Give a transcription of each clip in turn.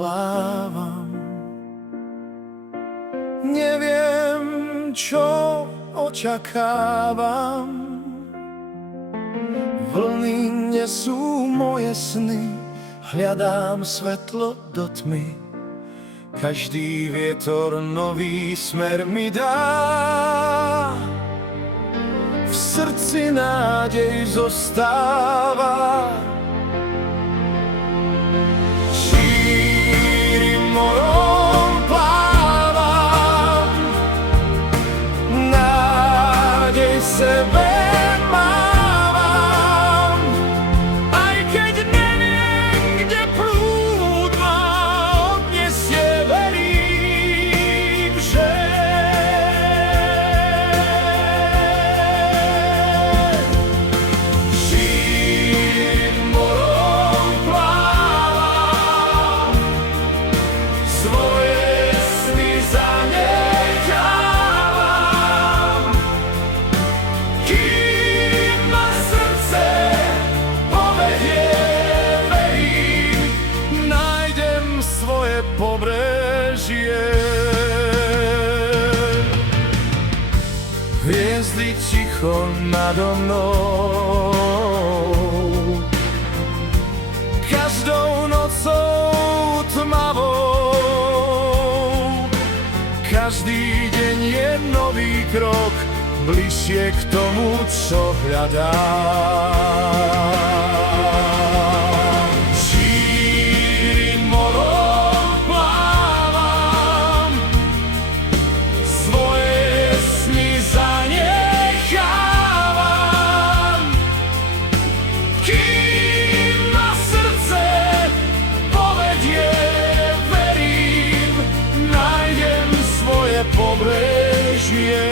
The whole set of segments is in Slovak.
plávam. Neviem, čo očakávam. Vlny nesú moje sny, hľadám svetlo do tmy. Každý vietor nový smer mi dá. V srdci nádej zostáva. Šírim morom plávam, nádej sebe mávam. Aj keď neviem, kde prúd ma odniesie, verím, že pobrežie. Hviezdy ticho nado mnou, každou nocou tmavou. Každý deň je nový krok bližšie k tomu, čo hľadám. Šírim morom plávam, svoje sny zanechávam. Kým ma srdce povedie, verím, nájdem svoje pobrežie.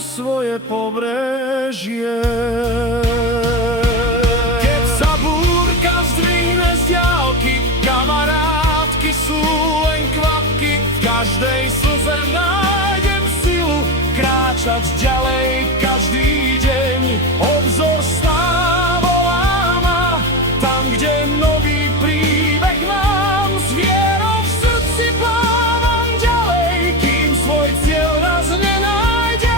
Svoje pobrežie. Keď sa búrka zdvihne z diaľky, kamarátky sú len kvapky. V každej slze nájdem silu kráčať ďalej každý deň. Obzor volá ma tam, kde nový príbeh mám. S vierou v srdci plávam ďalej, kým svoj cieľ nás nenájde.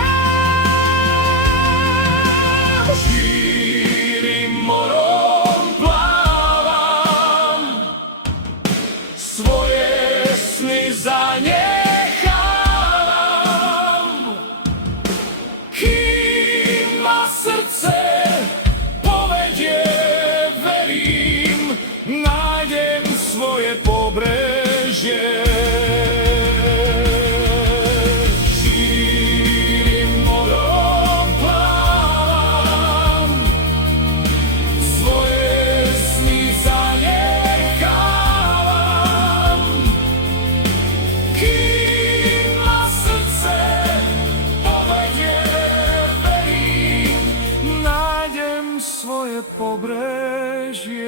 Šírim morom plávam, svoje sny zanechávam. Kým ma srdce povedie, verím, nájdem svoje pobrežie. Svoje pobrežie.